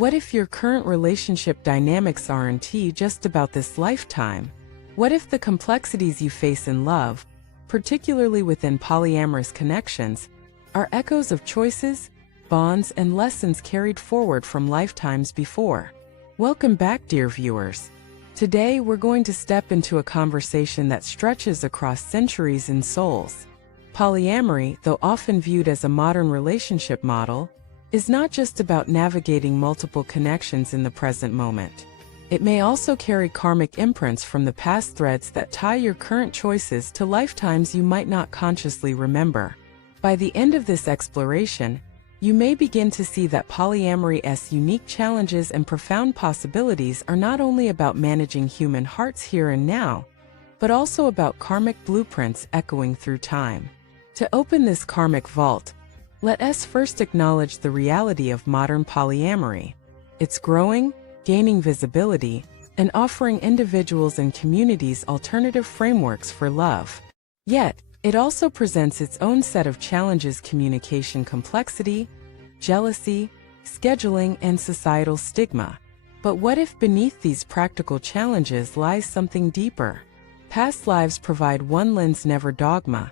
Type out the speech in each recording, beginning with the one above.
What if your current relationship dynamics aren't just about this lifetime? What if the complexities you face in love, particularly within polyamorous connections, are echoes of choices, bonds, and lessons carried forward from lifetimes before? Welcome back, dear viewers. Today, we're going to step into a conversation that stretches across centuries and souls. Polyamory, though often viewed as a modern relationship model, is not just about navigating multiple connections in the present moment. It may also carry karmic imprints from the past, threads that tie your current choices to lifetimes you might not consciously remember. By the end of this exploration, you may begin to see that polyamory's unique challenges and profound possibilities are not only about managing human hearts here and now, but also about karmic blueprints echoing through time. To open this karmic vault, let us first acknowledge the reality of modern polyamory. It's growing, gaining visibility, and offering individuals and communities alternative frameworks for love. Yet, it also presents its own set of challenges: communication complexity, jealousy, scheduling, and societal stigma. But what if beneath these practical challenges lies something deeper? Past lives provide one lens, never dogma,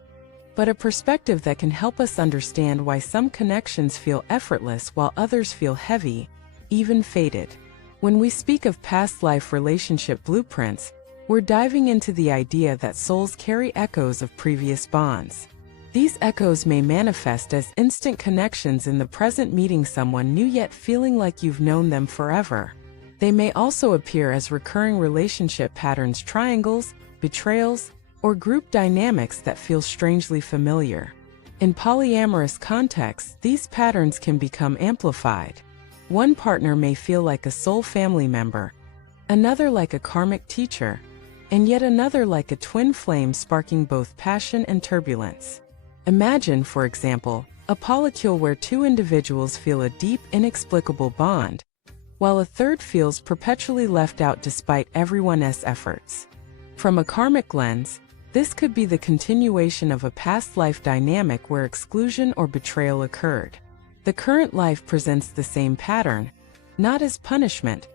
but a perspective that can help us understand why some connections feel effortless while others feel heavy, even fated. When we speak of past life relationship blueprints, we're diving into the idea that souls carry echoes of previous bonds. These echoes may manifest as instant connections in the present, meeting someone new yet feeling like you've known them forever. They may also appear as recurring relationship patterns, triangles, betrayals, or group dynamics that feel strangely familiar. In polyamorous contexts, these patterns can become amplified. One partner may feel like a soul family member, another like a karmic teacher, and yet another like a twin flame, sparking both passion and turbulence. Imagine, for example, a polycule where two individuals feel a deep, inexplicable bond, while a third feels perpetually left out despite everyone's efforts. From a karmic lens, this could be the continuation of a past life dynamic where exclusion or betrayal occurred. The current life presents the same pattern, not as punishment,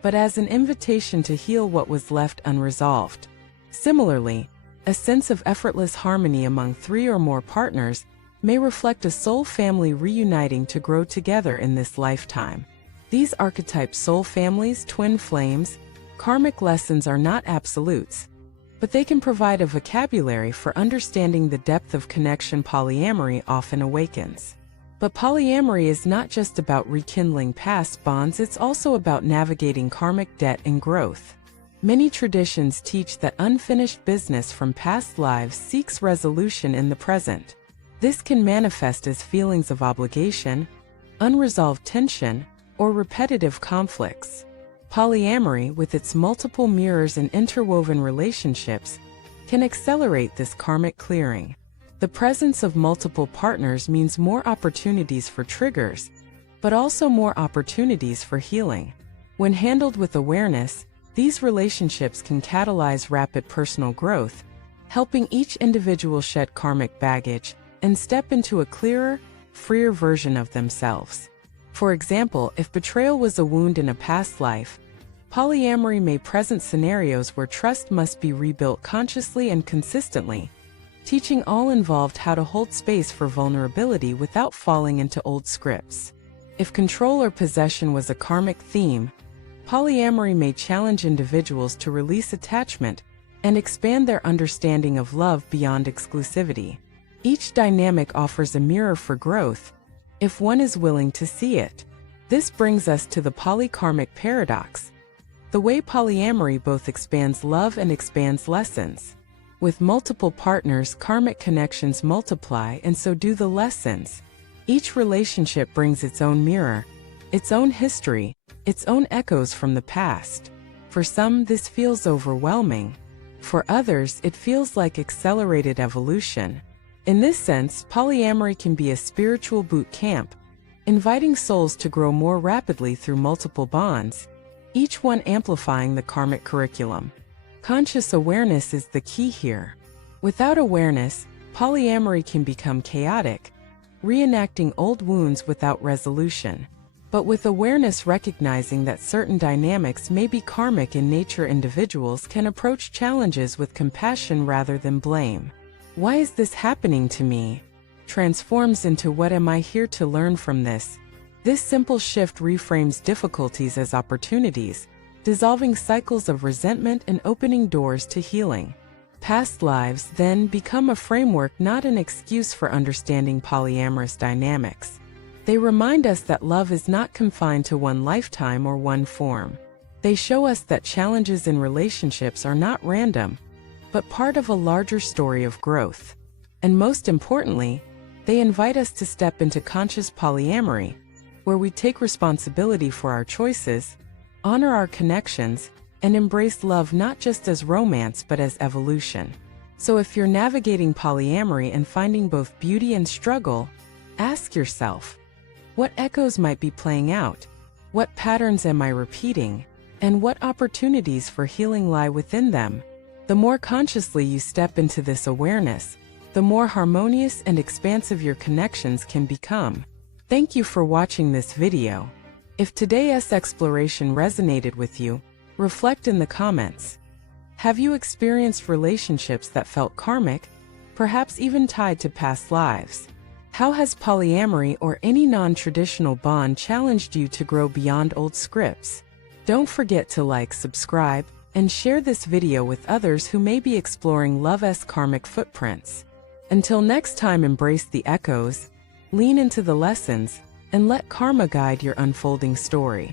but as an invitation to heal what was left unresolved. Similarly, a sense of effortless harmony among three or more partners may reflect a soul family reuniting to grow together in this lifetime. These archetype soul families, twin flames, karmic lessons are not absolutes, but they can provide a vocabulary for understanding the depth of connection polyamory often awakens. But polyamory is not just about rekindling past bonds, it's also about navigating karmic debt and growth. Many traditions teach that unfinished business from past lives seeks resolution in the present. This can manifest as feelings of obligation, unresolved tension, or repetitive conflicts. Polyamory, with its multiple mirrors and interwoven relationships, can accelerate this karmic clearing. The presence of multiple partners means more opportunities for triggers, but also more opportunities for healing. When handled with awareness, these relationships can catalyze rapid personal growth, helping each individual shed karmic baggage and step into a clearer, freer version of themselves. For example, if betrayal was a wound in a past life, polyamory may present scenarios where trust must be rebuilt consciously and consistently, teaching all involved how to hold space for vulnerability without falling into old scripts. If control or possession was a karmic theme, polyamory may challenge individuals to release attachment and expand their understanding of love beyond exclusivity. Each dynamic offers a mirror for growth, if one is willing to see it. This brings us to the polykarmic paradox, the way polyamory both expands love and expands lessons. With multiple partners, karmic connections multiply, and so do the lessons. Each relationship brings its own mirror, its own history, its own echoes from the past. For some, this feels overwhelming. For others, it feels like accelerated evolution. In this sense, polyamory can be a spiritual boot camp, inviting souls to grow more rapidly through multiple bonds, each one amplifying the karmic curriculum. Conscious awareness is the key here. Without awareness, polyamory can become chaotic, reenacting old wounds without resolution. But with awareness, recognizing that certain dynamics may be karmic in nature, individuals can approach challenges with compassion rather than blame. Why is this happening to me? Transforms into what am I here to learn from this? This simple shift reframes difficulties as opportunities, dissolving cycles of resentment and opening doors to healing. Past lives then become a framework, not an excuse, for understanding polyamorous dynamics. They remind us that love is not confined to one lifetime or one form. They show us that challenges in relationships are not random, but part of a larger story of growth. And most importantly, they invite us to step into conscious polyamory, where we take responsibility for our choices, honor our connections, and embrace love not just as romance but as evolution. So if you're navigating polyamory and finding both beauty and struggle, ask yourself, what echoes might be playing out? What patterns am I repeating? And what opportunities for healing lie within them? The more consciously you step into this awareness, the more harmonious and expansive your connections can become. Thank you for watching this video. If today's exploration resonated with you, reflect in the comments. Have you experienced relationships that felt karmic, perhaps even tied to past lives? How has polyamory or any non-traditional bond challenged you to grow beyond old scripts? Don't forget to like, subscribe, and share this video with others who may be exploring love's karmic footprints. Until next time, embrace the echoes, lean into the lessons, and let karma guide your unfolding story.